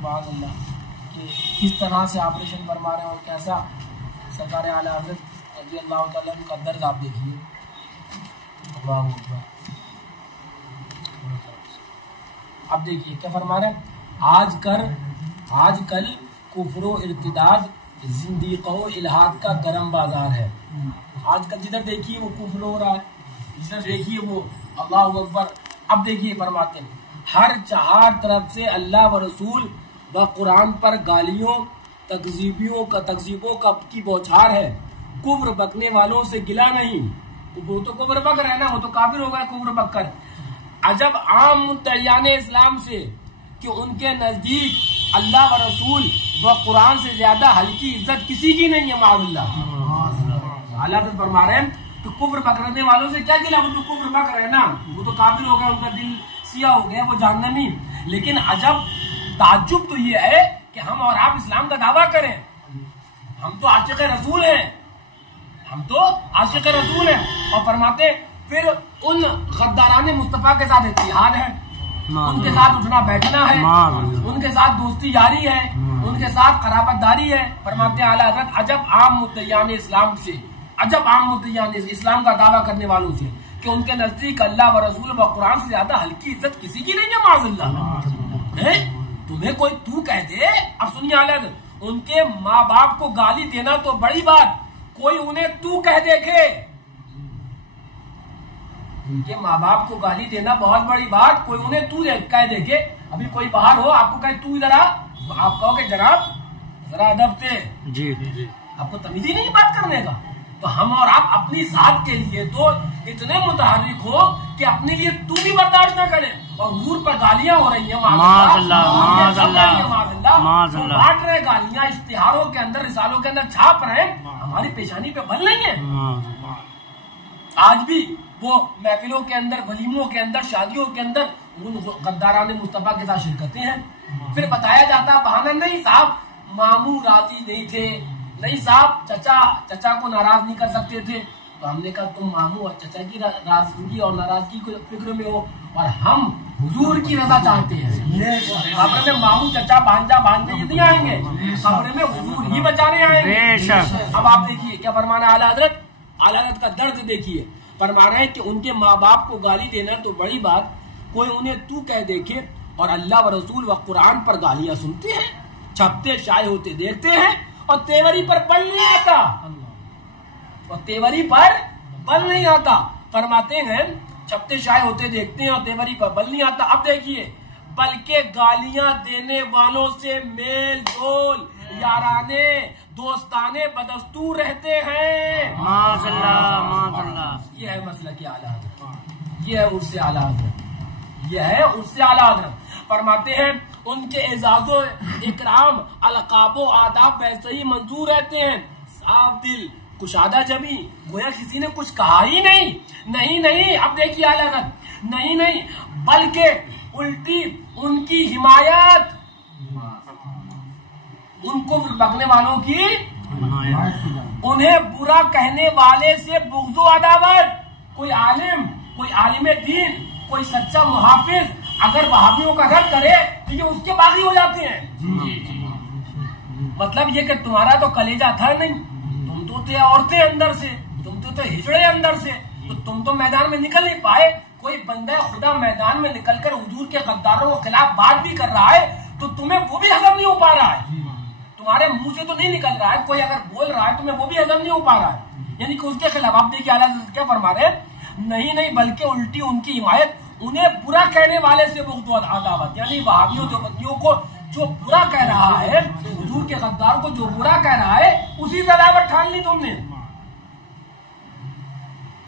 سبحان اللہ کہ کس طرح سے آپریشن فرما رہے ہیں اور کیسا سرکار اعلیٰ حضرت رضی اللہ تعالیٰ عنہ کا درد آپ دیکھیے. اللہ اکبر. اب دیکھیے کیا فرما رہے ہیں. آج کل کفر و ارتداد زندیق و الحاد کا گرم بازار ہے. آج کل جدھر دیکھیے وہ کفر ہو رہا ہے, جدھر دیکھیے وہ اللہ اکبر. اب دیکھیے فرماتے ہیں ہر چہار طرف سے اللہ و رسول و قرآن پر گالیوں تکذیبوں کی بوچھار ہے. کفر بکنے والوں سے گلا نہیں. وہ تو کفر بک رہے نا, وہ تو کافر ہو گئے کفر بک کر. عجب عام مدعیان اسلام سے کہ ان کے نزدیک اللہ و رسول و قرآن سے زیادہ ہلکی عزت کسی کی نہیں ہے. معاذ اللہ. اللہ تو فرما رہے ہیں تو کفر پکڑنے والوں سے کیا گلا, وہ تو کفر پک رہے نا, وہ تو کافر ہو گئے, ان کا دل سیاہ ہو گیا, وہ جہنمی. لیکن عجب تعجب تو یہ ہے کہ ہم اور آپ اسلام کا دعویٰ کریں. ہم تو عاشق رسول ہیں, ہم تو عاشق رسول ہیں. اور فرماتے پھر ان غداران مصطفیٰ کے ساتھ اتحاد ہے, ان کے ساتھ اٹھنا بیٹھنا ہے, ان کے ساتھ دوستی یاری ہے, ان کے ساتھ قرابت داری ہے. فرماتے اعلیٰ حضرت عجب عام مدعیان اسلام سے, عجب عام مدعیان اسلام کا دعویٰ کرنے والوں سے کہ ان کے نزدیک اللہ و رسول و قرآن سے زیادہ ہلکی عزت کسی کی نہیں ہے. معاذ اللہ. تمہیں کوئی تو کہہ دے. اب سنیے اعلیٰ حضرت, ان کے ماں باپ کو گالی دینا تو بڑی بات, کوئی انہیں تو کہہ دیکھے. ان کے ماں باپ کو گالی دینا بہت بڑی بات, کوئی انہیں تو کہہ دیکھے. ابھی کوئی باہر ہو آپ کو کہے تو ادھر آ, آپ کہو کہ جناب ذرا ادب سے, جی آپ کو تمیز ہی نہیں بات کرنے کا. تو ہم اور آپ اپنی ذات کے لیے تو اتنے متحرک ہو کہ اپنے لیے تو بھی برداشت نہ کریں. اور حضور پر گالیاں ہو رہی ہیں, معاذ اللہ, بانٹ رہے گالیاں اشتہاروں کے اندر, رسالوں کے اندر چھاپ رہے ہیں, ہماری پیشانی پہ بل نہیں ہے. آج بھی وہ محفلوں کے اندر, ولیموں کے اندر, شادیوں کے اندر ان غداران مصطفیٰ کے ساتھ شرکتیں ہیں. پھر بتایا جاتا بہانہ نہیں صاحب ماموں راضی نہیں تھے, نہیں صاحب چچا کو ناراض نہیں کر سکتے تھے. تو ہم نے کہا تم ماموں اور چچا کی ناراضگی اور ناراضگی کو فکر میں ہو, اور ہم حضور کی رضا چاہتے ہیں. خبر میں ماموں چچا بھانجے یہ نہیں آئیں گے, خبر میں حضور ہی بچانے آئیں گے. اب آپ دیکھیے کیا فرمانا ہے اعلیٰ حضرت کا درد دیکھیے. فرما رہے ہیں کہ ان کے ماں باپ کو گالی دینا تو بڑی بات, کوئی انہیں تو کہہ دیکھے, اور اللہ و رسول و قرآن پر گالیاں سنتے ہیں, چھپتے شائع ہوتے دیکھتے ہیں, اور تیوری پر بل نہیں آتا, اور تیوری پر بل نہیں آتا. فرماتے ہیں چھپتے شائع ہوتے دیکھتے ہیں اور تیوری پر بل نہیں آتا. اب دیکھیے بلکہ گالیاں دینے والوں سے میل جول یارانے دوستانے بدستور رہتے ہیں. معاذ اللہ, معاذ اللہ. یہ ہے مسئلہ کی اعلیٰ حضرت, یہ ہے اس سے اعلیٰ حضرت, یہ ہے اس سے اعلیٰ حضرت. فرماتے ہیں ان کے اعزاز و اکرام, القاب و آداب ویسے ہی منظور رہتے ہیں. صاف دل, کشادہ جبی, گویا کسی نے کچھ کہا ہی نہیں. نہیں. اب دیکھیے اعلیٰ حضرت, نہیں بلکہ الٹی ان کی حمایت, ان کو بکنے والوں کی, انہیں برا کہنے والے سے بغض و عداوت. کوئی عالم دین, کوئی سچا محافظ اگر وہابیوں کا رد کرے تو یہ اس کے باغی ہو جاتے ہیں. مطلب یہ کہ تمہارا تو کلیجہ تھا نہیں, تم تو تھے عورتیں اندر سے, تم تو ہجڑے اندر سے, تو تم تو میدان میں نکل نہیں پائے. کوئی بندہ خدا میدان میں نکل کر حضور کے غداروں کے خلاف بات بھی کر رہا ہے تو تمہیں وہ بھی ہضم نہیں ہو پا رہا ہے, تمہارے منہ سے تو نہیں نکل رہا ہے. کوئی اگر بول رہا ہے تمہیں وہ بھی ہضم نہیں ہو پا رہا ہے, یعنی کہ اس کے خلاف. آپ دیکھیے اعلیٰ حضرت کیا فرما رہے ہیں, نہیں بلکہ الٹی ان کی حمایت, انہیں برا کہنے والے سے بغض و عداوت. یعنی وہابیوں دیوبندیوں کو جو برا کہہ رہا ہے, حضور کے غدار کو جو برا کہہ رہا ہے, اسی سے عداوت ٹھان لی تم نے.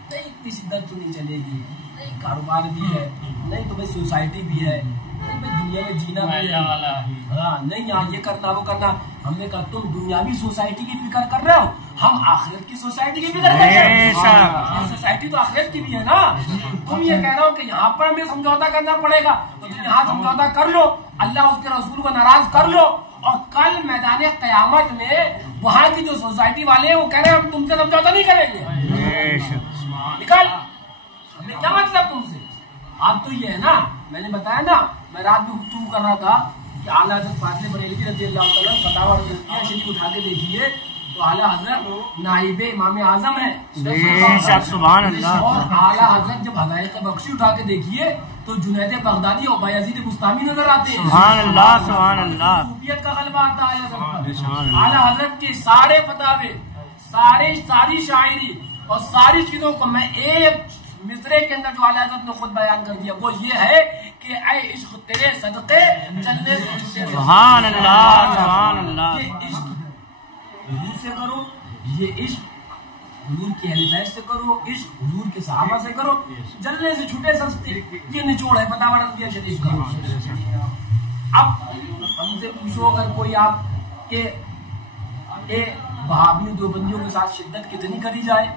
نہیں اتنی شدت تو نہیں چلے گی, نہیں کاروبار بھی ہے, نہیں تمہیں سوسائٹی بھی ہے, دنیا میں جینا بھی ہے, ہاں نہیں یہاں یہ کرنا وہ کرنا. ہم نے کہا تم دنیاوی سوسائٹی کی فکر کر رہے ہو, ہم آخرت کی سوسائٹی کی فکر کر رہے ہیں. سوسائٹی تو آخرت کی بھی ہے نا. تم یہ کہہ رہے ہو کہ یہاں پر ہمیں سمجھوتا کرنا پڑے گا, تو تم یہاں سمجھوتا کر لو, اللہ اس کے رسول کو ناراض کر لو, اور کل میدان قیامت میں وہاں کی جو سوسائٹی والے ہیں وہ کہہ رہے ہیں ہم تم سے سمجھوتا نہیں کریں گے. نکل, ہمیں کیا مطلب تم سے. آپ تو یہ ہے نا, میں نے بتایا نا, میں رات میں گفتگو کر رہا تھا کہ اعلیٰ حضرت فاضل بریلوی رضی اللہ تعالیٰ فتاوی اور تزکیہ شریف اٹھا کے دیکھیے تو اعلیٰ حضرت نائب امام اعظم ہے، سبحان اللہ. اور اعلیٰ حضرت جب ہدایت بخشی اٹھا کے دیکھیے تو جنید بغدادی اور بایزید بستامی نظر آتے ہیں. سبحان اللہ سبحان اللہ. صوفیت کا غلبہ آتا ہے اعلیٰ حضرت کے سارے فتاوے، ساری شاعری اور ساری چیزوں کو میں ایک مصرے کے اندر جو اعلیٰ حضرت نے خود بیان کر دیا وہ یہ ہے کہ اے عشق تیرے صدقے چلنے سے چھوٹے. سبحان اللہ سبحان اللہ. یہ عشق حضور سے کرو، یہ عشق حضور کی اہل بیت سے کرو، عشق حضور کے صحابہ سے کرو، جلنے سے چھوٹے سستے. یہ نچوڑ ہے فتاوی رضویہ شریف کا. اب ہم سے پوچھو اگر کوئی آپ کے وہابیوں دیوبندیوں کے ساتھ شدت کتنی کری جائے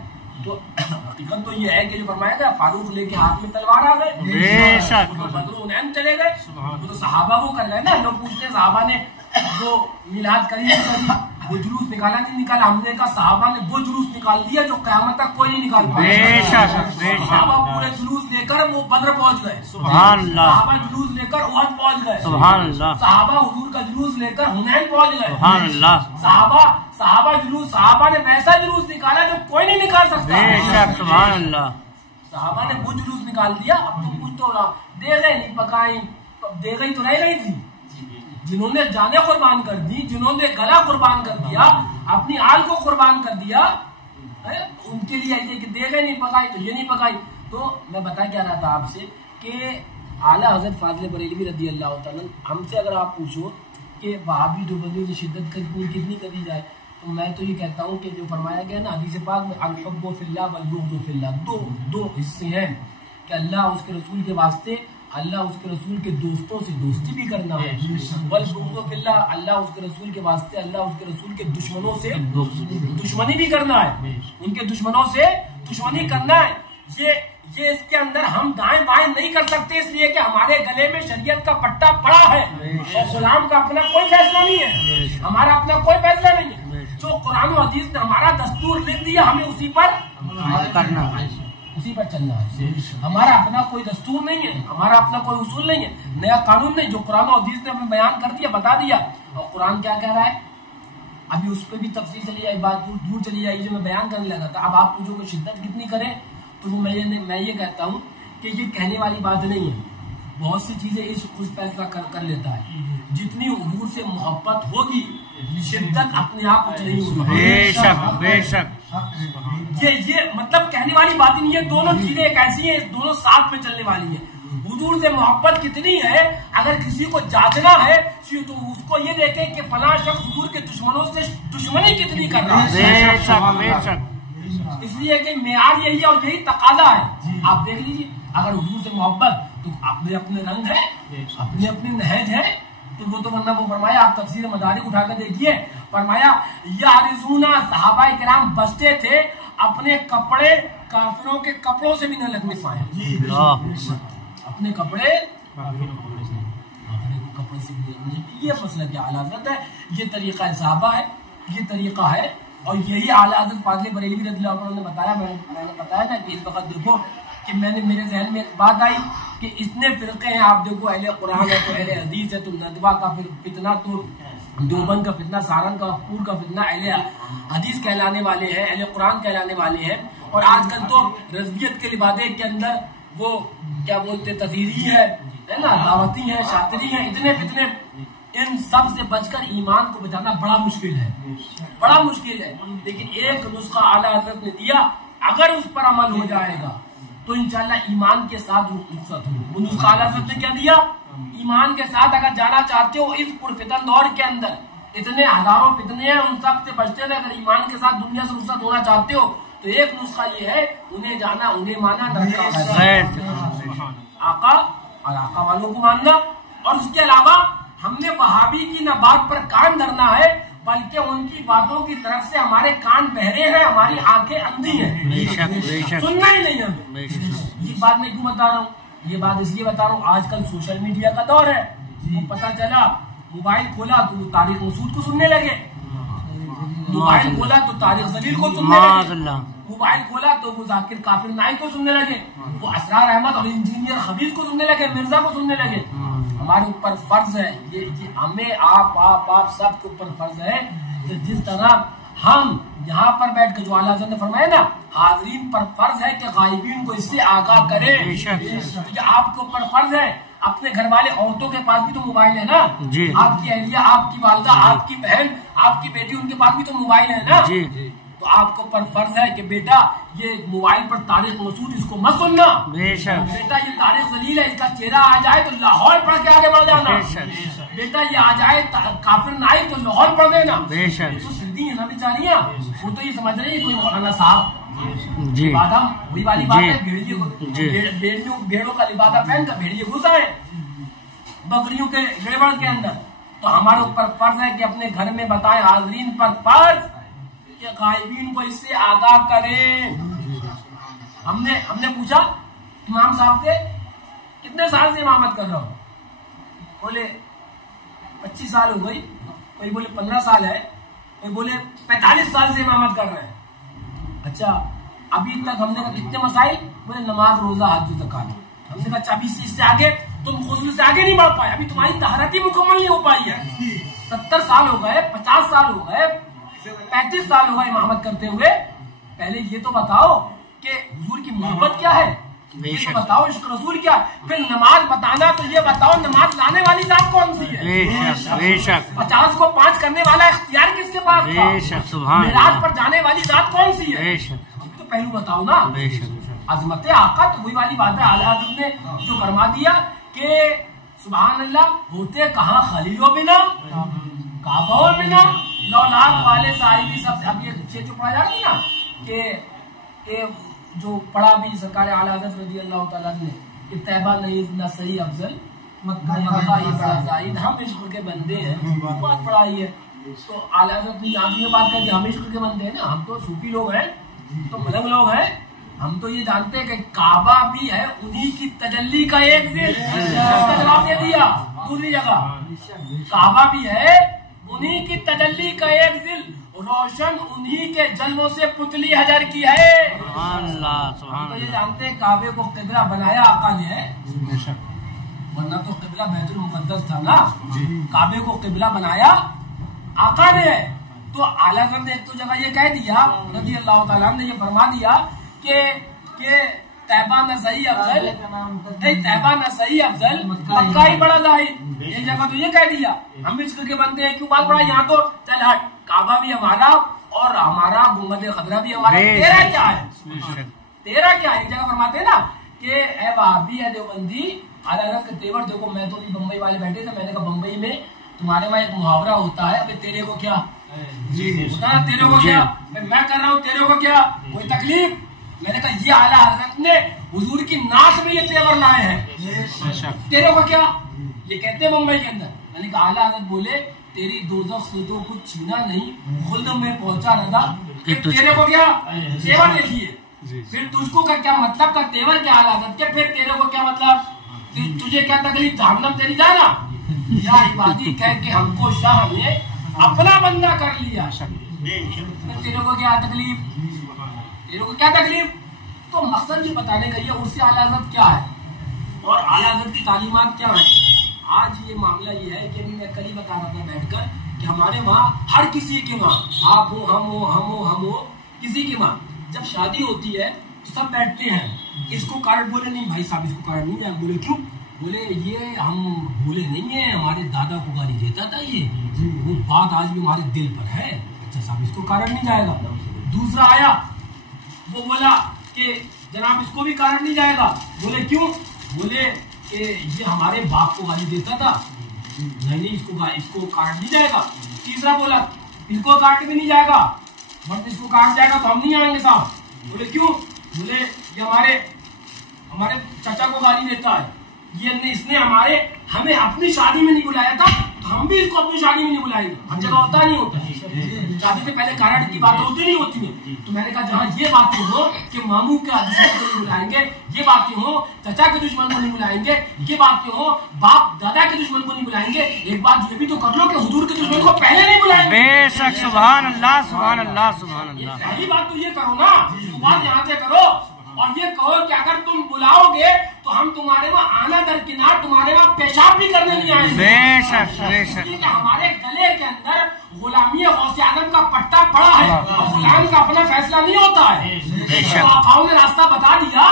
تو حقیقت تو یہ ہے کہ جو فرمایا گیا فاروق لے کے ہاتھ میں تلوار آ گئے، بے شک بدرون چلے گئے. وہ تو صحابہ وہ کر رہے نا. لوگ پوچھتے صحابہ نے جو میلاد کری وہ جلوس نکالا نہیں نکالا. ہم نے کہا صحابہ نے وہ جلوس نکال دیا جو قیامت تک کوئی نہیں نکال پایا. بے شک بے شک. صحابہ پورے جلوس لے کر وہ بدر پہنچ گئے. سبحان اللہ. صحابہ جلوس لے کر احد پہنچ گئے. سبحان اللہ. صحابہ حضور کا جلوس لے کر حنین پہنچ گئے. سبحان اللہ. صحابہ نے ویسا جلوس نکالا جو کوئی نہیں نکال سکتا. بے شک سبحان اللہ. صحابہ نے وہ جلوس نکال دیا. اب تم کچھ تو دیگیں نہیں پکائی، دیگیں تو رہ رہی تھی. جنہوں نے جانیں قربان کر دی، جنہوں نے گلا قربان کر دیا، اپنی آل کو قربان کر دیا، ان کے لیے یہ کہ دیگیں نہیں پکائی تو یہ نہیں پکائی. تو میں بتا کیا رہا تھا آپ سے کہ اعلیٰ حضرت فاضل بریلوی رضی اللہ تعالیٰ ہم سے اگر آپ پوچھو کہ وہابی دیوبندیوں سے شدت کتنی کری جائے تو میں تو یہ کہتا ہوں کہ جو فرمایا گیا نا حدیث پاک میں الحب فی اللہ والبغض فی اللہ، دو حصے ہیں کہ اللہ اس کے رسول کے واسطے، اللہ اس کے رسول کے دوستوں سے دوستی بھی کرنا ہے، والبغض فی اللہ، اللہ اس کے رسول کے واسطے، اللہ اس کے رسول کے دشمنوں سے دشمنی بھی کرنا ہے، ان کے دشمنوں سے دشمنی کرنا ہے. یہ اس کے اندر ہم دائیں بائیں نہیں کر سکتے اس لیے کہ ہمارے گلے میں شریعت کا پٹا پڑا ہے اور غلام کا اپنا کوئی فیصلہ نہیں ہے، ہمارا اپنا کوئی فیصلہ نہیں ہے. جو قرآن و حدیث نے ہمارا دستور لکھ دیا ہمیں اسی پر کرنا ہے، اسی پر چلنا ہے. ہمارا اپنا کوئی دستور نہیں ہے، ہمارا اپنا کوئی اصول نہیں ہے، نیا قانون نہیں. جو قرآن و حدیث نے ہمیں بیان کر دیا، بتا دیا. اور قرآن کیا کہہ رہا ہے ابھی اس پہ بھی تفصیل چلی آئی، بات دور چلی جائے جو میں بیان کرنے لگا تھا. اب آپ پوچھو کہ شدت کتنی کرے تو میں یہ کہتا ہوں کہ یہ کہنے والی بات نہیں ہے. بہت سی چیزیں اس خود فیصلہ کر لیتا ہے. جتنی حضور سے محبت ہوگی شدت اپنے آپ کچھ نہیں ہوگی. بے شک بے شک. یہ مطلب کہنے والی بات نہیں ہے. دونوں چیزیں ایک ایسی ہیں، دونوں ساتھ میں چلنے والی ہیں. حضور سے محبت کتنی ہے اگر کسی کو جانچنا ہے تو اس کو یہ دیکھیں کہ فلاں شخص حضور کے دشمنوں سے دشمنی کتنی کر رہا ہے. بے شک بے شک. اس لیے کہ معیار یہی ہے اور یہی تقاضا ہے. آپ دیکھ لیجیے اگر حضور سے محبت تو اپنے اپنے رنگ ہے، اپنے اپنے نہج ہے تو وہ تو ورنہ وہ فرمایا آپ تفسیر مدارک اٹھا کر دیکھیے. فرمایا یارزونا صحابہ کرام بچتے تھے اپنے کپڑے کافروں کے کپڑوں سے بھی نہ لگنے پائے. اپنے کپڑے کپڑے سے بھی لگنے. یہ مسئلہ کیا اعلیٰ حضرت ہے، یہ طریقہ صحابہ ہے، یہ طریقہ ہے. اور یہی اعلیٰ حضرت فاضل بریلوی رضی اللہ عنہ نے بتایا. میں نے بتایا تھا کہ اس وقت دیکھو کہ میرے ذہن میں ایک بات آئی کہ اتنے فرقے ہیں. آپ دیکھو اہل قرآن ہے تو اہل حدیث ہے تو ندوہ کا فتنہ، تو دیوبند کا فتنہ، سہارنپور کا فتنہ اہل حدیث کہلانے والے ہیں، اہل قرآن کہلانے والے ہیں. اور آج کل تو رضویت کے لبادے کے اندر وہ کیا بولتے تفریحی ہے نا، دعوتی ہے، شاطری ہے، اتنے فتنے. ان سب سے بچ کر ایمان کو بچانا بڑا مشکل ہے، بڑا مشکل ہے. لیکن ایک نسخہ اعلیٰ حضرت نے دیا، اگر اس پر عمل ہو جائے گا تو انشاءاللہ ایمان کے ساتھ رخصت ہو. وہ نسخہ اعلیٰ حضرت نے کیا دیا؟ ایمان کے ساتھ اگر جانا چاہتے ہو اس پرفتن دور کے اندر، اتنے ہزاروں فتنے ہیں ان سب سے بچتے ہوئے اگر ایمان کے ساتھ دنیا سے رخصت ہونا چاہتے ہو تو ایک نسخہ یہ ہے، انہیں جانا، انہیں مانا، آقا اور آقا والوں کو ماننا. اور اس کے علاوہ ہم نے وہابی کی نہ بات پر کان دھرنا ہے بلکہ ان کی باتوں کی طرف سے ہمارے کان بہرے ہیں، ہماری آنکھیں اندھی ہیں، سننا ہی نہیں ہمیں. یہ بات میں کیوں بتا رہا ہوں؟ یہ بات اس لیے بتا رہا ہوں آج کل سوشل میڈیا کا دور ہے. وہ پتہ چلا موبائل کھولا تو وہ طارق مسعود کو سننے لگے، موبائل کھولا تو طارق ذلیل کو سننے لگے، موبائل کھولا تو وہ ذاکر کافر نائک کو سننے لگے، وہ اسرار احمد اور انجینئر خبیز کو سننے لگے، مرزا کو سننے لگے. ہمارے اوپر فرض ہے، یہ ہمیں آپ سب کے اوپر فرض ہے کہ جس طرح ہم یہاں پر بیٹھ کے جو اعلیٰ حضرت نے فرمایا نا حاضرین پر فرض ہے کہ غائبین کو اس سے آگاہ کرے، یہ آپ کے اوپر فرض ہے۔ اپنے گھر والے عورتوں کے پاس بھی تو موبائل ہے نا، آپ کی اہلیہ، آپ کی والدہ، آپ کی بہن، آپ کی بیٹی، ان کے پاس بھی تو موبائل ہے نا، تو آپ کے اوپر فرض ہے کہ بیٹا یہ موبائل پر طارق مسعود اس کو مت سننا، بیٹا یہ طارق ذلیل ہے، اس کا چہرہ آ جائے تو لاہور پڑھ کے آگے بڑھ جانا، بیٹا یہ آ جائے کافر نہ آئے تو لاہور پڑھ دینا۔ تو سندھی ہے نا بیچاریاں، وہ تو یہ سمجھ رہی ہے کوئی مولانا صاحب بات، ہم وہی والی بات ہے، بھیڑوں کا لبادہ پہن کر بھیڑیے گھس آئے بکریوں کے ریوڑ کے اندر۔ تو ہمارے اوپر فرض ہے کہ اپنے گھر میں بتائیں، حاضرین پر فرض کہ غائبین کو اس سے آگاہ کریں۔ ہم نے پوچھا امام صاحب سے کتنے سال سے امامت کر رہا ہوں؟ بولے 25 سال ہو گئی، کوئی بولے 15 سال ہے، کوئی بولے 45 سال سے امامت کر رہے ہیں۔ اچھا ابھی تک ہم نے کہا کتنے مسائل؟ بولے نماز، روزہ، حج، زکات۔ ہم نے کہا اچھا ابھی اس سے آگے تم غسل سے آگے نہیں بڑھ پائے، ابھی تمہاری طہارت ہی مکمل نہیں ہو پائی ہے۔ 70 سال ہو گئے، 50 سال ہو گئے، 35 سال ہو گئے امامت کرتے ہوئے، پہلے یہ تو بتاؤ کہ حضور کی محبت کیا ہے، یہ تو بتاؤ عشق رسول کیا، پھر نماز بتانا تو یہ بتاؤ نماز لانے والی ذات کون سی ہے، 50 کو 5 کرنے والا اختیار کس کے پاس تھا، معراج پر جانے والی ذات کون سی ہے، تو پہلو بتاؤ نا۔ عظمت آقا تو وہی والی بات ہے، اعلیٰ حضرت نے جو فرما دیا کہ سبحان اللہ ہوتے کہاں خلیل و بنا کعبہ و بنا لولاک والے صاحبی سب۔ اب یہ جو پڑھا جاتا ہے نا کہ جو پڑھا بھی سرکار اعلیٰ حضرت رضی اللہ تعالیٰ نے کہ طیبہ نہیں نہ صحیح افضل مکہ ہی بڑا زاہد، ہم عشق کے بندے ہیں، بات پڑھائی ہے۔ تو اعلیٰ حضرت نے یہاں یہ بات کہی کہ ہم عشق کے بندے ہیں نا، ہم تو صوفی لوگ ہیں، تو ملنگ لوگ ہیں، ہم تو یہ جانتے ہیں کہ کعبہ بھی ہے انہی کی تجلی کا ایک ذل، اس کا جواب دے دیا دوسری جگہ، کعبہ بھی ہے انہی کی تجلی کا ایک ذل، روشن انہی کے جلووں سے پتلی حجر کی ہے۔ تو یہ جانتے ہیں کعبے کو قبلہ بنایا آقا نے ہے، ورنہ تو قبلہ بیت المقدس تھا نا، کعبے کو قبلہ بنایا آقا نے ہے۔ تو اعلیٰ حضرت نے ایک تو جگہ یہ کہہ دیا رضی اللہ تعالیٰ نے، یہ فرما دیا کہ طیبہ نہ صحیح افضل، طیبہ نہ صحیح افضل مکہ ہی بڑا زاہد، ایک جگہ تو یہ کہہ دیا ہم عشق کے بندے ہیں، کیوں بات پڑا یہاں تو چل ہٹ کعبہ بھی ہمارا اور ہمارا گنبد خضرا بھی ہمارا، تیرا کیا ہے، تیرا کیا ہے؟ ایک جگہ فرماتے ہیں نا کہ اے وہابی ہے دیوبندی، اعلیٰ حضرت کے تیور دیکھو، میں تو بھی بمبئی والے بیٹھے تھے، میں نے کہا بمبئی میں تمہارے وہاں ایک محاورہ ہوتا ہے، ابھی تیرے کو کیا، تیرے کو کیا، میں کر رہا ہوں تیرے کو کیا، کوئی تکلیف؟ میں نے کہا یہ اعلیٰ حضرت نے حضور کی نعت میں یہ تیور لائے ہیں، تیرے کو کیا، یہ کہتے ہیں ممبئی کے اندر۔ میں نے کہا اعلیٰ حضرت بولے تیری دوزخ سے تو کچھ چھینا نہیں، خلد میں پہنچا رضا، تیرے کو کیا تیور دیکھیے، پھر تجھ کو کیا مطلب کا تیور کیا اعلیٰ حضرت کے، پھر تیرے کو کیا مطلب، تجھے کیا تکلیف، جہنم تیری جانا، یا عبادی کہہ کے ہم کو شاہ نے اپنا بندہ کر لیا، تیرے کو کیا تکلیف، تیرے کو کیا تکلیف؟ تو مقصد یہ بتانے کا یہ اس سے اعلیٰ حضرت کیا ہے اور اعلیٰ حضرت کی تعلیمات کیا ہیں۔ آج یہ معاملہ یہ ہے کہ میں کل ہی بتا رہا تھا بیٹھ کر کہ ہمارے وہاں ہر کسی کے وہاں آپ ہو، ہم ہو، کسی کے وہاں جب شادی ہوتی ہے تو سب بیٹھتے ہیں، اس کو کارڈ بولے نہیں بھائی صاحب، اس کو کارڈ نہیں جائے، بولے کیوں؟ بولے یہ ہم بھولے نہیں ہیں، ہمارے دادا کو گالی دیتا تھا، یہ وہ بات آج بھی ہمارے دل پر ہے، اچھا صاحب اس کو کارڈ نہیں جائے گا۔ دوسرا آیا وہ بولا کہ جناب اس کو بھی کارڈ نہیں جائے گا، بولے کیوں؟ بولے کہ یہ ہمارے باپ کو گالی دیتا تھا، نہیں اس کو کارڈ نہیں جائے گا۔ تیسرا بولا اس کو کارڈ بھی نہیں جائے گا، بٹ اس کو کارڈ جائے گا تو ہم نہیں آئیں گے صاحب، بولے کیوں؟ بولے یہ ہمارے چچا کو گالی دیتا ہے، اس نے ہمیں اپنی شادی میں نہیں بلایا تھا تو ہم بھی اس کو اپنی شادی میں نہیں بلائیں گے، ہر جگہ ہوتا نہیں ہوتا، شادی سے پہلے کارڈ کی بات ہوتی نہیں ہوتی ہے۔ تو میں نے کہا جہاں یہ باتیں ہو کہ ماموں کے دشمن کو نہیں بلائیں گے، یہ باتیں ہو چچا کے دشمن کو نہیں بلائیں گے، یہ باتیں ہو باپ دادا کے دشمن کو نہیں بلائیں گے، ایک بات یہ بھی تو کر لو کہ حضور کے دشمن کو پہلے نہیں بلائیں گے۔ بے شک، سبحان اللہ، سبحان اللہ، سبحان اللہ۔ پہلی بات تو یہ کرو نا، بات یہاں سے کرو اور یہ کہو کہ اگر تم بلاؤ گے تو ہم تمہارے وہاں آنا درکنار تمہارے وہاں پیشاب بھی کرنے نہیں آئیں گے. بے شک بے شک. ہمارے گلے کے اندر غلامی غوث اعظم کا پٹا پڑا ہے اور غلام کا اپنا فیصلہ نہیں ہوتا ہے. تو آقاؤں نے راستہ بتا دیا,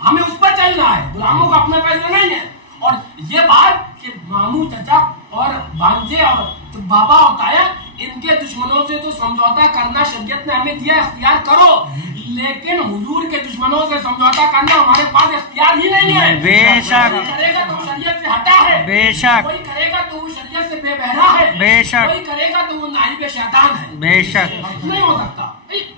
ہمیں اس پر چلنا ہے, غلاموں کا اپنا فیصلہ نہیں ہے. اور یہ بات کہ ماموں چچا اور بھانجے اور بابا اور تایا ان کے دشمنوں سے تو سمجھوتا کرنا شریعت نے ہمیں دیا, اختیار کرو, لیکن حضور کے دشمنوں سے سمجھوتا کرنا ہمارے پاس اختیار ہی نہیں ہے. بے شک. کوئی کرے گا تو شریعت سے ہٹا ہے, بے شک. کوئی کرے گا تو وہ شریعت سے بے بہرا ہے, بے شک. کوئی کرے گا تو وہ نائب شیطان ہے. بے شک. نہیں ہو سکتا.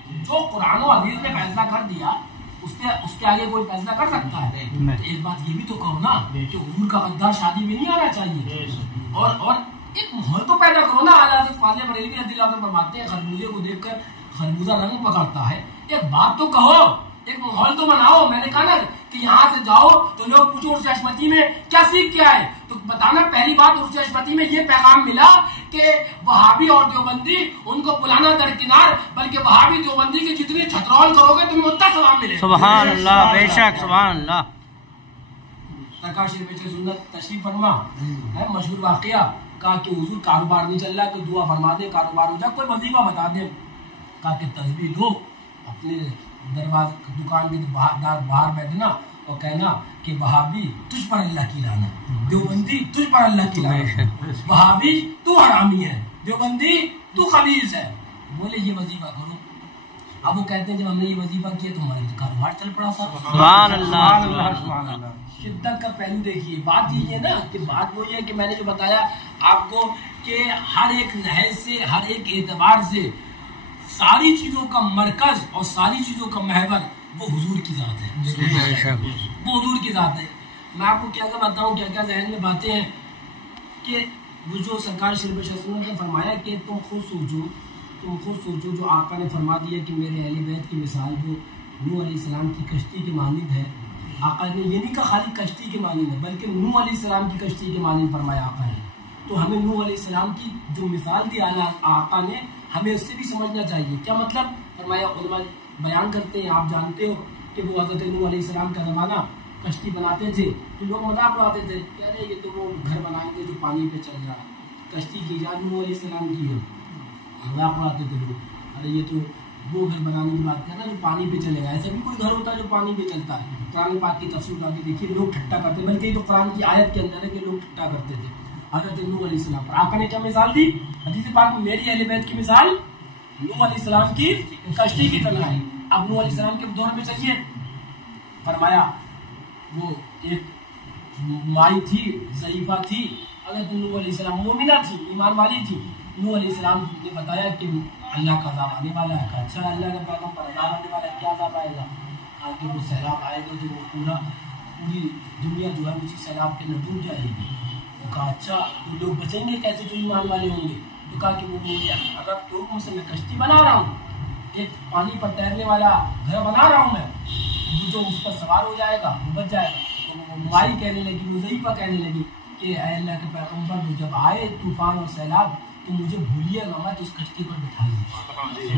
جو قرآن و حدیث نے فیصلہ کر دیا اس کے آگے کوئی فیصلہ کر سکتا ہے. ایک بات یہ بھی تو کہو نا کہ حضور کا غدار شادی میں نہیں آنا چاہیے, اور ایک ماحول تو پیدا کرو نا. اعلیٰ حضرت فاضل بریلوی رضی اللہ عنہ فرماتے ہیں خربوزے کو دیکھ کر خربوزہ رنگ پکڑتا ہے. ایک بات تو کہو, ایک ماحول تو بناؤ. میں نے کہا نا کہ یہاں سے جاؤ تو لوگ پوچھو عرس حشمتی میں کیا سیکھ کے آئے, تو بتانا پہلی بات عرس حشمتی میں یہ پیغام ملا کہ وہابی اور دیوبندی ان کو بلانا درکنار, بلکہ وہابی دیوبندی کی جتنی چھترول کرو گے تمہیں اتنا ثواب ملے. سبحان اللہ. بے شک. سبحان اللہ. سرکار شریف سنت تشریف فرما ہے, مشہور واقعہ کہا کہ حضور کاروبار نہیں چل رہا تو دعا فرما دے کاروبار ہو جائے, کوئی وظیفہ بتا دے. کہا کہ تسبیح لو, اپنے دروازے دکان کے باہر بیٹھنا اور کہنا کہ وہابی تجھ پر اللہ کی لعنت, دیوبندی تجھ پر اللہ کی لعنت, وہابی تو حرامی ہے, دیوبندی تو خبیث ہے. بولے یہ وظیفہ کرو. اب وہ کہتے ہیں جب ہم نے یہ وظیفہ کیا تو ہمارا کاروبار چل پڑا تھا. سبحان اللہ. شدت کا پہلو دیکھیے. بات یہ ہے نا کہ بات وہی ہے کہ میں نے جو بتایا آپ کو کہ ہر ایک نہج سے ہر ایک اعتبار سے ساری چیزوں کا مرکز اور ساری چیزوں کا محور وہ حضور کی ذات ہے. وہ حضور کی ذات ہے. میں آپ کو کیا کیا بتاؤں, کیا کیا ذہن میں باتیں ہیں کہ وہ جو سرکار شریف شریعت نے فرمایا کہ تم خود سوچو جو آقا نے فرما دیا کہ میرے اہل بیت کی مثال وہ نوح علیہ السلام کی کشتی کے مانند ہے. آقا نے یہ نہیں کہا خالی کشتی کے مانند ہے, بلکہ نوح علیہ السلام کی کشتی کے مانند فرمایا آقا نے. تو ہمیں نوح علیہ السلام کی جو مثال دی آقا نے ہمیں اس سے بھی سمجھنا چاہیے. کیا مطلب فرمایا, علماء بیان کرتے ہیں, آپ جانتے ہو کہ وہ حضرت نوح علیہ السلام کا زمانہ کشتی بناتے تھے تو لوگ مذاق اڑاتے تھے, کہہ رہے یہ تو وہ گھر بنائیں گے جو پانی پہ چل رہا ہے. کشتی کی ایجاد نوح علیہ السلام کی ہے, مذاق اڑاتے تھے لوگ, ارے یہ تو وہ گھر بنانے کی بات کرنا جو پانی پہ چلے گا. ایسا بھی کوئی گھر ہوتا ہے جو پانی پہ چلتا ہے. قرآن پاک کی تفسیر لا کے دیکھیے, لوگ ٹھٹا کرتے, بلکہ یہ تو قرآن کی آیت کے اندر ہے کہ لوگ ٹھٹا کرتے تھے حضرت نوح علیہ السلام پر. آقا نے کیا مثال دی حدیث پاک میں, میری اہل بیت کی مثال نوح علیہ السلام کی کشتی کی طرح ہے. اب نوح علیہ السلام کے دور میں چلیے, فرمایا وہ ایک مائی تھی, ضعیفہ تھی, حضرت نوح علیہ السلام مومنہ تھی, ایمان والی تھی. نوح علیہ السلام نے بتایا کہ اللہ کا عذاب آنے والا ہے. کہا اچھا اللہ کا پیغام پر عذاب آنے والا ہے, کیا عذاب آئے گا؟ آگے وہ سیلاب آئے گا تو وہ پوری دنیا جو ہے اسی سیلاب کے اندر ڈوب جائے گی. تو کہا اچھا تو لوگ بچیں گے کیسے جو ایمان والے ہوں گے؟ تو کہا کہ وہ اگر تو سے میں کشتی بنا رہا ہوں, ایک پانی پر تیرنے والا گھر بنا رہا ہوں میں, جو اس پر سوار ہو جائے گا وہ بچ جائے گا. تو وہ مائی کہنے لگی, وہ ضعیفہ کہنے لگی کہ اے اللہ کے پیغمبر جب آئے طوفان اور سیلاب تو مجھے بھولیے گا مت, اس کشتی پر بٹھا لیجیے.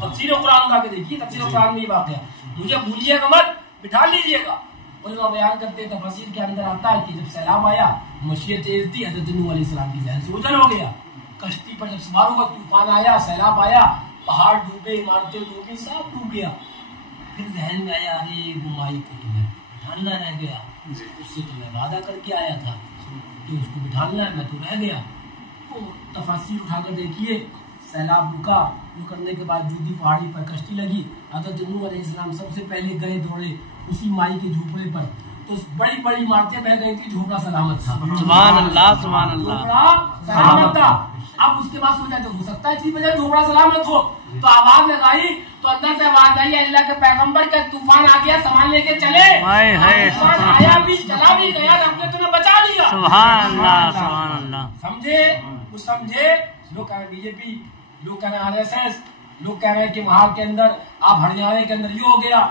تفسیر قرآن کا کے دیکھیے, تفسیر قرآن میں یہ واقعہ, مجھے بھولیے گا مت, بٹھا لیجیے گا. علماء بیان کرتے ہیں تفسیر کے اندر آتا ہے کہ جب سیلاب آیا مشیت تیز تھی, حضرت نوح علیہ السلام کی ذہن سے اوجھل ہو گیا. کشتی پر جب سوار ہوا, طوفان آیا, سیلاب آیا, پہاڑ ڈوبے, عمارتیں ڈوبی, سب ڈوب گیا. پھر ذہن میں آیا ارے وہ مائی کو تمہیں بٹھانا رہ گیا, اس سے تو میں وعدہ کر کے آیا تھا کہ اس کو بٹھانا ہے, میں تو رہ گیا. تو تفسیر اٹھا کر دیکھیے, سیلاب رکا, رکنے کے بعد جودی پہاڑی پر کشتی لگی. حضرت نوح علیہ السلام سب سے پہلے گئے دوڑے اسی مائی کے جھوپڑے پر, تو بڑی بڑی عمارتیں بہ گئی تھی, جھوپڑا سلامت تھا. سبحان اللہ. سبحان اللہ. جھوپڑا سلامت تھا. اب اس کے بعد سوچا تو ہو سکتا ہے اسی وجہ جھوپڑا سلامت ہو, تو آواز لگائی تو اندر سے آواز آئی اللہ کے پیغمبر کا طوفان آ گیا, سامان لے کے چلے. طوفان آیا بھی, چلا بھی گیا, رب نے تمہیں بچا دیا. سبحان اللہ. سبحان اللہ. سمجھے کچھ سمجھے. لوگ کہہ رہے بی جے پی, لوگ کہہ رہے RSS, لوگ کہہ رہے ہیں کہ وہاں کے اندر آپ ہریانہ کے اندر یہ ہو گیا,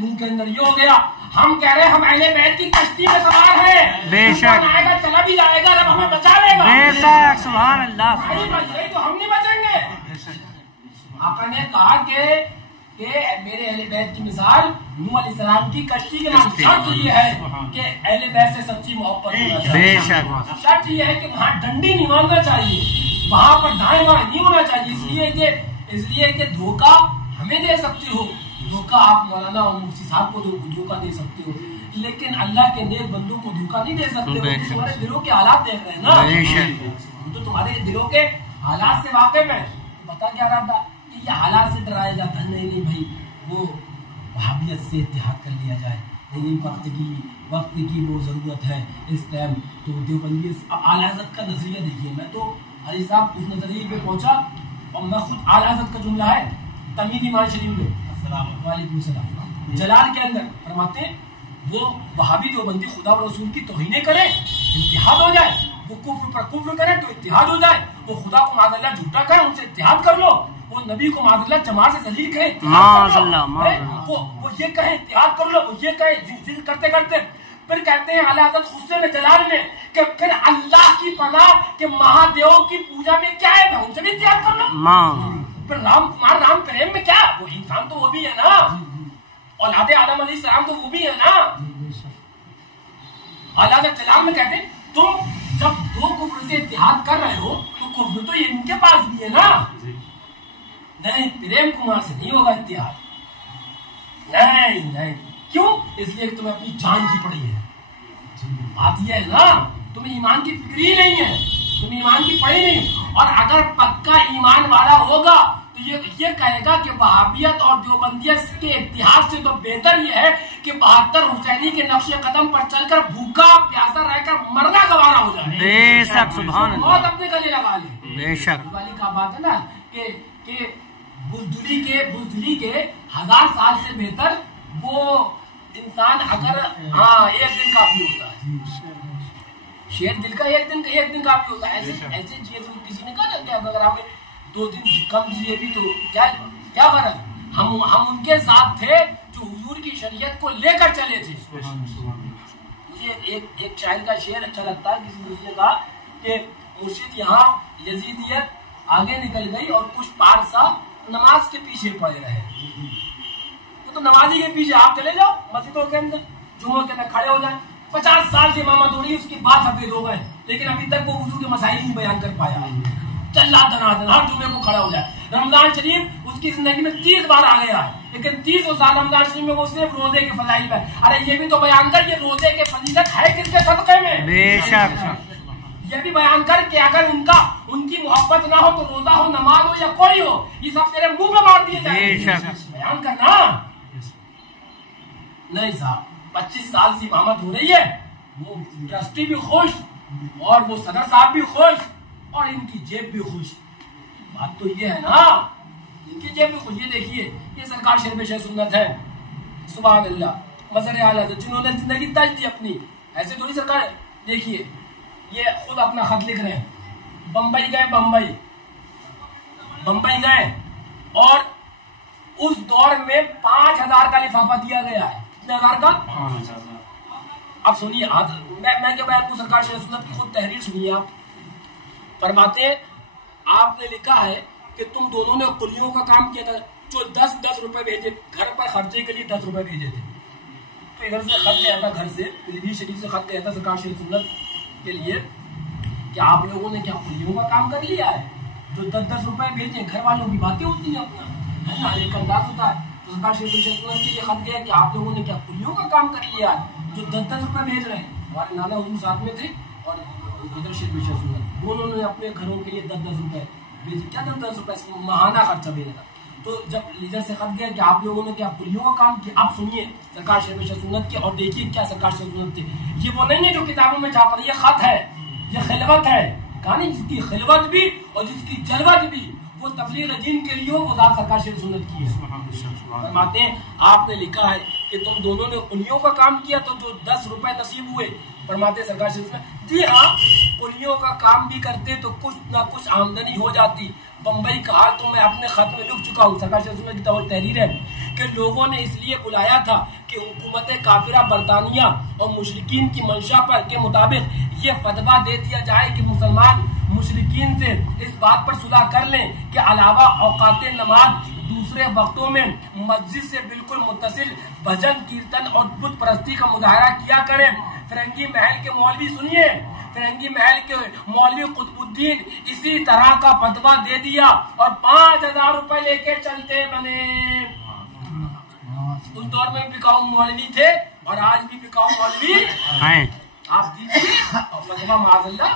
نو کے اندر یہ ہو گیا. ہم کہہ رہے ہیں ہم اہل بیت کی کشتی میں سوار ہیں, بے شک آئے گا چلا بھی جائے گا, رب ہمیں بچا لے گا. بے شک. سبحان اللہ. تو ہم نہیں بچیں گے. آقا نے کہا کہ کہ میرے اہل بیت کی مثال نوح علیہ السلام کی کشتی کے نام. شرط یہ ہے کہ اہل بیت سے سچی محبت ہونا چاہیے. شرط یہ ہے کہ وہاں ڈنڈی نہیں مانگنا چاہیے, وہاں پر دائیں بائیں نہیں ہونا چاہیے. اس لیے کہ دھوکہ ہمیں دے سکتے ہو, دھوکہ آپ مولانا اور مفتی صاحب کو دھوکہ دے سکتے ہو, لیکن اللہ کے نیک بندوں کو دھوکہ نہیں دے سکتے ہو. تمہارے دلوں کے حالات دیکھ رہے ہیں نا, تو تمہارے دلوں کے حالات سے واقف ہے. بتا کیا رہا تھا کہ یہ حالات سے ڈرایا جاتا ہے. نہیں بھائی, وہ وہابیت سے اتحاد کر لیا جائے. نہیں, وقت کی وہ ضرورت ہے اس ٹائم. تو دیوبندی اعلیٰ حضرت کا نظریہ دیکھیے. میں تو علی صاحب اس نظریے پہ پہنچا اور میں خود اعلیٰ حضرت کا جملہ ہے تمہید ایمان شریف میں, وعلیکم السلام, جلال کے اندر فرماتے ہیں وہ وہابی دیوبندی خدا و رسول کی توہینیں کرے اتحاد ہو جائے, وہ کفر پر کفر کرے تو اتحاد ہو جائے, وہ خدا کو معاذ اللہ جھوٹا کہے ان سے اتحاد کر لو, وہ نبی کو معاذ اللہ جماعت سے ذلیل کہے اتحاد کر لو, وہ یہ کہے اتحاد کر لو, وہ یہ کہے ذل کرتے کرتے پھر کہتے ہیں اعلیٰ حضرت غصے میں جلال میں کہ پھر اللہ کی پناہ کہ مہادیو کی پوجا میں کیا ہے, ان سے بھی اتحاد کر لو. پھر رام کمار رام پریم میں کیا, وہ انسان تو وہ بھی ہے نا, اولاد آدم علیہ السلام تو وہ بھی ہے نا. اعلیٰ حضرت جلال میں کہتے ہیں تم جب دو کفر سے اتحاد کر رہے ہو تو کفر تو ان کے پاس بھی ہے نا. نہیں, پریم کمار سے نہیں ہوگا اتحاد. نہیں, کیوں؟ اس لیے کہ تمہیں اپنی جان کی پڑی ہے. بات یہ ہے نا, تمہیں ایمان کی فکر ہی نہیں ہے, تمہیں ایمان کی پڑی نہیں. اور اگر پکا ایمان والا ہوگا تو یہ کہے گا کہ وہابیت اور دیوبندیت کے اتحاد سے تو بہتر یہ ہے کہ 72 حسینی کے نقش قدم پر چل کر بھوکا پیاسا رہ کر مرنا گوارا ہو جائے. بے شک, سبحان اللہ, موت اپنے گلے لگا لے. بے شک, والی کا بات ہے نا کہ بزدلی کے 1000 سال سے بہتر وہ انسان اگر ایک دن کافی ہوتا ہے. شیر دل کا ایک دن کافی ہوتا ہے. ایسے چیز کسی نے کہا کہ اگر آپ 2 دن کم جیے بھی تو کیا فرق. ہم ان کے ساتھ تھے جو حضور کی شریعت کو لے کر چلے تھے. مجھے ایک شاعر کا شعر اچھا لگتا ہے. کسی دوسرے نے کہا کہ مرشد یہاں یزیدیت آگے نکل گئی اور کچھ پارسا نماز کے پیچھے پڑے رہے. تو نمازی کے پیچھے آپ چلے جاؤ مسجدوں کے اندر, جمعوں کے اندر کھڑے ہو جائیں. 50 سال سے امامت ہو رہی ہے, اس کے بعد سفید ہو گئے, لیکن ابھی تک وہ حضور کے مسائل نہیں بیان کر پایا. چل رہا دن ہر جمعے کو کھڑا ہو جائے. رمضان شریف اس کی زندگی میں 30 بار آ گیا ہے, لیکن 30 سال رمضان شریف میں وہ صرف روزے کے فضائل پر. ارے یہ بھی تو بیان کر یہ روزے کے فضیلت ہے کس کے صدقے میں. بے شک, یہ بھی بیان کر کہ اگر ان کی محبت نہ ہو تو روزہ ہو, نماز ہو یا کوئی ہو, یہ سب تیرے منہ میں مار دیے جائیں. بیان کرنا. نہیں صاحب, 25 سال سے امامت ہو رہی ہے, وہ ٹرسٹی بھی خوش اور وہ صدر صاحب بھی خوش اور ان کی جیب بھی خوش. بات تو یہ ہے نا, ان کی جیب بھی خوش. یہ دیکھیے, یہ سرکار شرب شہ سنت ہے, سبحان اللہ, مظہر اعلیٰ جنہوں نے زندگی تج دی اپنی. ایسے تھوڑی سرکار. دیکھیے یہ خود اپنا خط لکھ رہے ہیں. بمبئی گئے اور اس دور میں 5000 کا لفافہ دیا گیا ہے. کتنے ہزار کا؟ 5000. اب سنیے, میں کیا بیان کو سرکار شرح سنت کی خود تحریر سنیے. آپ فرماتے ہیں آپ نے لکھا ہے کہ تم دونوں نے قلیوں کا کام کیا تھا, جو 10 روپے بھیجے گھر پر خرچے کے لیے, 10 روپے بھیجے تھے. تو ادھر سے خط گیا تھا, گھر سے پیلی شریف سے خط گیا تھا سرکار شرح سنت کے لیے کہ آپ لوگوں نے کیا قلیوں کا کام کر لیا ہے, جو 10 روپے بھیجے. گھر والوں کی باتیں ہوتی ہیں اپنا, ہے نا, ایک انداز ہوتا ہے. تو سرکار شرح سنت کے لیے خط گیا کہ آپ لوگوں نے کیا قلیوں کا کام کر لیا ہے, جو 10 روپے بھیج رہے ہیں. ہمارے نانا حضور ساتھ میں تھے اور ادھر شرح سنت, دونوں نے اپنے گھروں کے لیے 10 روپے بھیجے. کیا 10 روپے ماہانہ خرچہ بھیجا. تو جب لیڈر سے خط گیا کہ آپ لوگوں نے کیا قلیوں کا کام کیا. اب سنیے سرکار شرح سنت کے اور دیکھیے کیا سرکار شرح سنت تھے. یہ وہ نہیں ہے جو کتابوں میں چھاپ رہی ہے, یہ خط ہے, یہ خلوت ہے. کہانی جس کی خلوت بھی اور جس کی جلوت بھی وہ تبلیغ دین کے لیے وہ ذات سرکار شرح سنت کی ہے. فرماتے ہیں آپ نے لکھا ہے کہ تم دونوں نے قلیوں کا کام کیا تو جو 10 روپے نصیب ہوئے. فرماتے سرکار شرح سنت, جی ہاں قلیوں کا کام بھی کرتے تو کچھ نہ کچھ آمدنی ہو جاتی. بمبئی کا حال تو میں اپنے خط میں لکھ چکا ہوں. سرکار شرح سنت کی تحریر ہے کہ لوگوں نے اس لیے بلایا تھا کہ حکومت کافرہ برطانیہ اور مشرکین کی منشا پر کے مطابق یہ فتویٰ دے دیا جائے کہ مسلمان مشرکین سے اس بات پر صلح کر لیں کہ علاوہ اوقات نماز دوسرے وقتوں میں مسجد سے بالکل متصل بھجن کیرتن اور بت پرستی کا مظاہرہ کیا کریں۔ فرنگی محل کے مولوی سنیے، فرنگی محل کے مولوی قطب الدین اسی طرح کا فتویٰ دے دیا اور 5000 روپے لے کے چلتے بنے۔ اس دور میں بکاؤ مولوی تھے اور آج بھی بکاؤ مولوی ہیں۔ آپ دیجیے اور فتویٰ معاذ اللہ،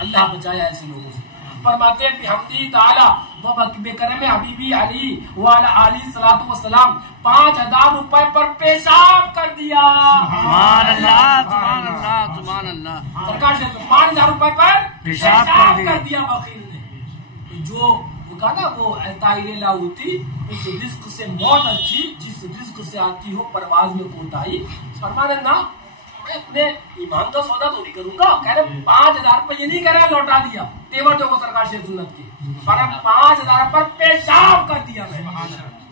اللہ بچایا ایسے لوگوں سے۔ فرماتے ہیں بحمدہ تعالی و بکرم حبیبی علی وعلی آلہ الصلوۃ والسلام 5000 روپے پر پیشاب کر دیا۔ سبحان اللہ سبحان اللہ سبحان اللہ۔ سرکار سے 5000 روپے پر پیشاب کر دیا بخیل نے۔ جو کہا نا وہ طائر لاہوتی، اس رزق سے موت اچھی جس رزق سے آتی ہو پرواز میں کوتاہی۔ فرمانے نا میں اپنے ایمان کا سودا تھوڑی کروں گا، کہہ رہے 5000 روپے یہ نہیں کہہ رہا لوٹا دیا، تیور جو سرکار شیخ سنت کی، پر 5000 پر پیشاب کر دیا میں،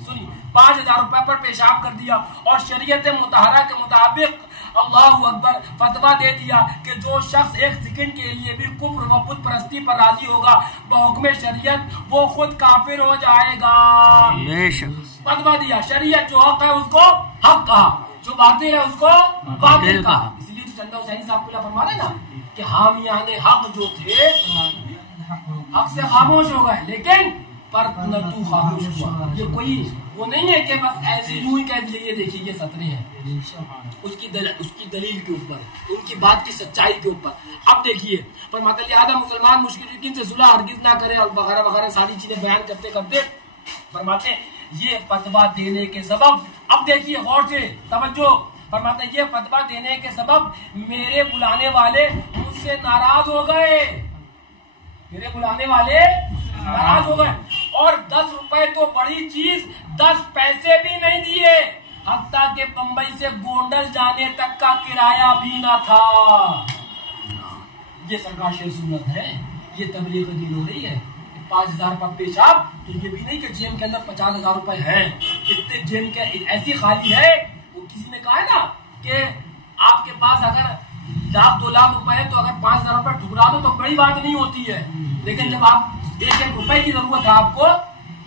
سنی 5000 روپے پر پیشاب کر دیا اور شریعت مطہرہ کے مطابق اللہ اکبر فتویٰ دے دیا کہ جو شخص ایک سیکنڈ کے لیے بھی کفر و بت پرستی پر راضی ہوگا بحکم شریعت وہ خود کافر ہو جائے گا۔ فتویٰ دیا، شریعت جو حق ہے اس کو حق کہا، جو باطل ہے اس کو باطل کہا۔ اس لیے تو چندہ حسینی صاحب کو فرما رہے نا کہ حامیان حق جو تھے حق سے خاموش ہو گئے لیکن پر تو خاموش ہوا۔ یہ کوئی وہ نہیں ہے کہ بس ایسے یوں ہی کہہ دیے یہ دیکھیے یہ سطرے ہیں، اس کی دلیل کے اوپر، ان کی بات کی سچائی کے اوپر۔ اب دیکھیے فرماتے ہیں لہذا مسلمان مشرکین سے صلح ہرگز نہ کرے اور وغیرہ وغیرہ ساری چیزیں بیان کرتے کرتے فرماتے ہیں یہ فتویٰ دینے کے سبب، اب دیکھیے غور سے توجہ، فرماتے ہیں یہ فتویٰ دینے کے سبب میرے بلانے والے مجھ سے ناراض ہو گئے، میرے بلانے والے ناراض ہو گئے اور 10 روپے تو بڑی چیز 10 پیسے بھی نہیں دیے، حتیٰ کہ بمبئی سے گونڈل جانے تک کا کرایہ بھی نہ تھا۔ یہ سرکار شیخ سنت ہے، یہ تبلیغ دین ہو رہی ہے۔ 5000 پر پیشاب تو یہ بھی نہیں کہ جیب کے اندر 50,000 روپے ہیں، اتنے جیب کے ایسی خالی ہے، وہ کسی نے کہا ہے نا کہ آپ کے پاس اگر 1,00,000 2,00,000 روپے ہے تو اگر 5,000 روپے ٹھکرا دو تو بڑی بات نہیں ہوتی ہے، لیکن جب آپ 1 روپے کی ضرورت ہے، آپ کو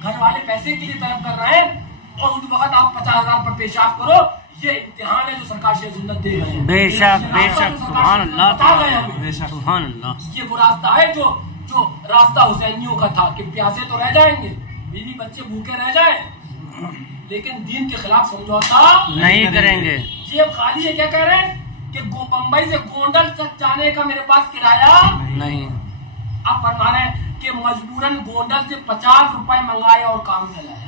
گھر والے پیسے کے لیے طلب کر رہے ہیں اور اس وقت آپ 50,000 پر پیشاب کرو، یہ امتحان ہے جو سرکار شیخ سنت دے رہے ہیں۔ بے شک بے شک سبحان اللہ سبحان اللہ۔ یہ وہ راستہ ہے جو راستہ حسینیوں کا تھا کہ پیاسے تو رہ جائیں گے، بیوی بچے بھوکے رہ جائیں لیکن دین کے خلاف سمجھوتا نہیں کریں گے۔ جیب خالی ہے، کیا کہہ رہے ہیں کہ بمبئی سے گونڈل تک جانے کا میرے پاس کرایہ نہیں۔ اب فرما رہے ہیں کہ مجبوراً گونڈل سے 50 روپے منگائے اور کام چلایا،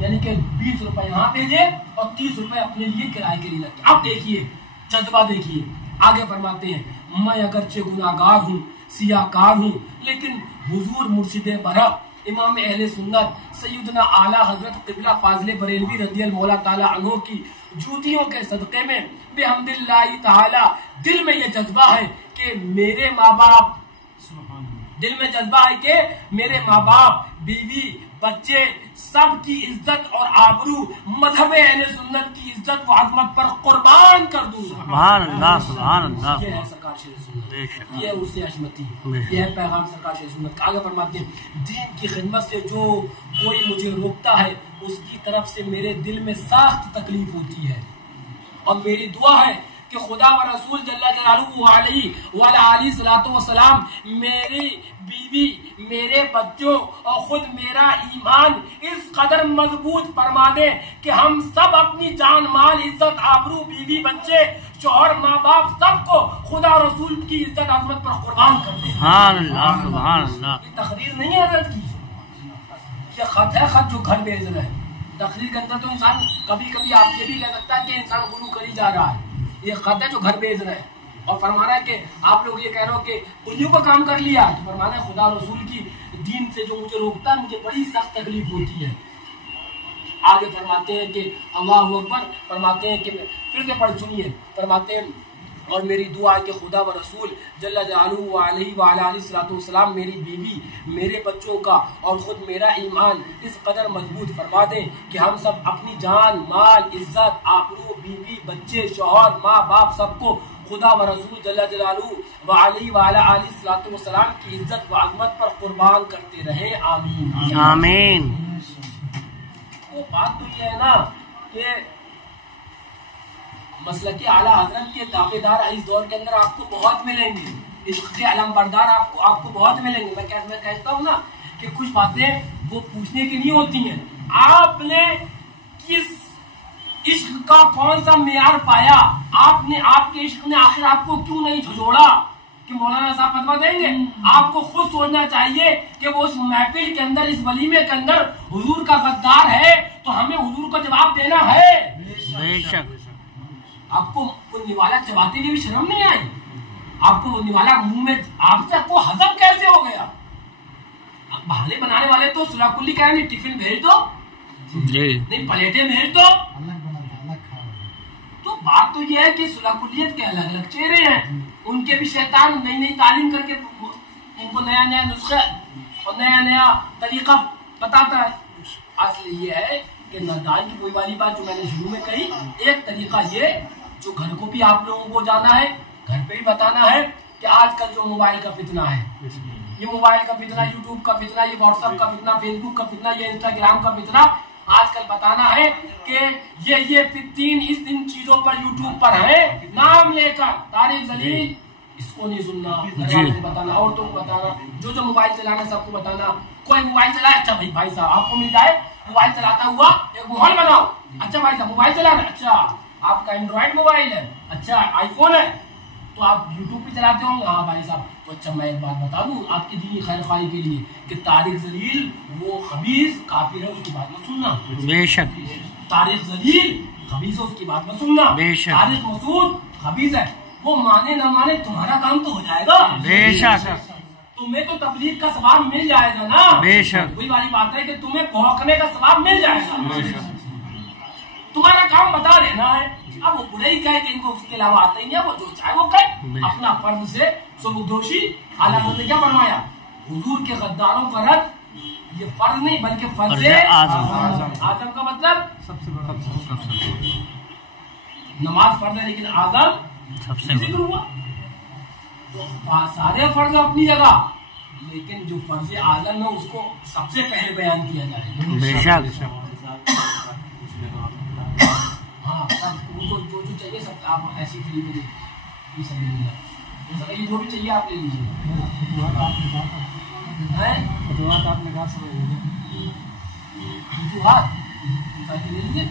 یعنی کہ 20 روپے یہاں بھیجے اور 30 روپے اپنے لیے کرائے کے لیے لگے۔ اب دیکھیے جذبہ دیکھیے، آگے فرماتے ہیں میں اگرچہ گناہگار ہوں، سیاہ کار ہوں، لیکن حضور مرشد برحق امام اہل سنت سیدنا اعلیٰ حضرت قبلہ فاضل بریلوی رضی اللہ تعالی عنہ کی جوتیوں کے صدقے میں بحمد اللہ تعالی دل میں یہ جذبہ ہے کہ میرے ماں باپ، دل میں جذبہ ہے کہ میرے ماں باپ، بیوی، بچے سب کی عزت اور آبرو مذہب اہل سنت کی عزت و عظمت پر قربان کر دوں۔ سبحان اللہ سبحان اللہ۔ یہ ہے سرکار شیخ سنت، یہ اس سے عظمتی، یہ ہے پیغام سرکار شیخ سنت کا۔ آگے فرماتے ہیں دین کی خدمت سے جو کوئی مجھے روکتا ہے اس کی طرف سے میرے دل میں سخت تکلیف ہوتی ہے اور میری دعا ہے کہ خدا و رسول جل جلالہ علیہ وعلی آلہ الصلوۃ والسلام میری بیوی، میرے بچوں اور خود میرا ایمان اس قدر مضبوط فرما دے کہ ہم سب اپنی جان مال عزت آبرو بیوی بچے شوہر ماں باپ سب کو خدا رسول کی عزت عظمت پر قربان کر دے۔ سبحان اللہ سبحان اللہ۔ یہ تقریر نہیں ہے حضرت کی، یہ خط ہے، خط جو گھر بھیج رہا ہے۔ تقریر کے اندر تو انسان کبھی کبھی آپ یہ بھی کہہ سکتا ہے کہ انسان غلو کری جا رہا ہے، یہ خط ہے جو گھر بھیج رہے ہیں اور فرمانا ہے کہ آپ لوگ یہ کہہ رہے ہو کہ انہوں کا کام کر لیا، تو فرمانا ہے خدا رسول کی دین سے جو مجھے روکتا ہے مجھے بڑی سخت تکلیف ہوتی ہے۔ آگے فرماتے ہیں کہ اللہ اکبر، فرماتے ہیں کہ پھر سے پڑھ سنیے، فرماتے ہیں اور میری دعا ہے کہ خدا و رسول جل جلالہ علیہ وعلی آلہ الصلوۃ والسلام میری بیوی، میرے بچوں کا اور خود میرا ایمان اس قدر مضبوط فرما دیں کہ ہم سب اپنی جان مال عزت آبرو بیوی بچے شوہر ماں باپ سب کو خدا و رسول جل جلالہ و علیہ وعلی آلہ السلام کی عزت و عظمت پر قربان کرتے رہے، آمین آمین۔ وہ بات تو یہ ہے نا کہ مسلک اعلیٰ حضرت کے دعوے دار اس دور کے اندر آپ کو بہت ملیں گے، عشق کے علم بردار آپ کو بہت ملیں گے۔ میں کہتا ہوں نا کہ کچھ باتیں وہ پوچھنے کی نہیں ہوتی ہیں، آپ نے کس عشق کا کون سا معیار پایا، آپ کے عشق نے آخر آپ کو کیوں نہیں جھجوڑا کہ مولانا صاحب فتویٰ دیں گے؟ آپ کو خود سوچنا چاہیے کہ وہ اس محفل کے اندر، اس ولیمے کے اندر حضور کا غدار ہے تو ہمیں حضور کو جواب دینا ہے۔ بے شک۔ آپ کو وہ نوالا چباتے ہوئے بھی شرم نہیں آئی؟ آپ کو وہ نوالا منہ میں آپ سے آپ کو ہضم کیسے ہو گیا؟ بہانے بنانے والے تو صلاح کلی کہہ رہے ہیں ٹفن بھیج دو، نہیں پلیٹیں بھیج دو۔ تو بات تو یہ ہے کہ صلاح کلیت کے الگ الگ چہرے ہیں، ان کے بھی شیطان نئی نئی تعلیم کر کے ان کو نیا نیا نسخہ اور نیا نیا طریقہ بتاتا ہے۔ اصل یہ ہے کہ نادان کی کوئی والی بات جو میں نے شروع میں کہی، ایک طریقہ یہ جو گھر کو بھی آپ لوگوں کو جانا ہے، گھر پہ بھی بتانا ہے کہ آج کل جو موبائل کا فتنہ ہے، یہ موبائل کا فتنہ، یوٹیوب کا فتنہ، یہ واٹس ایپ کا فتنہ، فیس بک کا فتنہ، یہ انسٹاگرام کا فتنہ، آج کل بتانا ہے کہ یہ فتین ان چیزوں پر یوٹیوب پر ہے، نام لے کر طارق ذلیل، اس کو نہیں سننا، گھر والوں کو بتانا، عورتوں کو بتانا، جو موبائل چلانا سب کو بتانا۔ کوئی موبائل چلائے، اچھا بھائی صاحب آپ کو مل جائے موبائل چلاتا ہوا ایک ماحول بناؤ، اچھا بھائی صاحب موبائل چلانا، اچھا آپ کا اینڈرائڈ موبائل ہے، اچھا آئی فون ہے تو آپ یوٹیوب پہ چلاتے ہوں گے، ہاں بھائی صاحب تو اچھا میں ایک بات بتا دوں آپ کی دینی خیر خواہی کے لیے کہ طارق ذلیل وہ خبیث کافر ہے، اس کی بات مت سننا۔ بے شک۔ طارق ذلیل خبیث ہے، اس کی بات مت سننا۔ بے شک۔ طارق مسعود خبیث ہے، وہ مانے نہ مانے تمہارا کام تو ہو جائے گا، بے شک۔ تمہیں تو تبلیغ کا ثواب مل جائے گا نا، بے شک۔ وہی والی بات ہے کہ تمہیں بھونکنے کا ثواب مل جائے گا، بے شک۔ تمہارا کام بتا دینا ہے۔ اب وہ برے ہی کہے کہ ان کو اس کے علاوہ آتا ہی نہیں ہے، وہ جو چاہے وہ کہے، اپنا فرض سے سبکدوشی۔ اعلیٰ حضرت نے کیا فرمایا؟ حضور کے غداروں کا رد یہ فرض نہیں بلکہ فرض اعظم کا مطلب سب سے بڑا، نماز فرض ہے لیکن اعظم سب سے ذکر ہوا، تو سارے فرض اپنی جگہ لیکن جو فرض اعظم ہے اس کو سب سے پہلے بیان کیا جائے۔ بے شک۔ ہاں ان کو جو چاہیے سب آپ ایسی فری میں دیں، جو بھی چاہیے آپ لے لیجیے۔ فتوحات لے لیجیے۔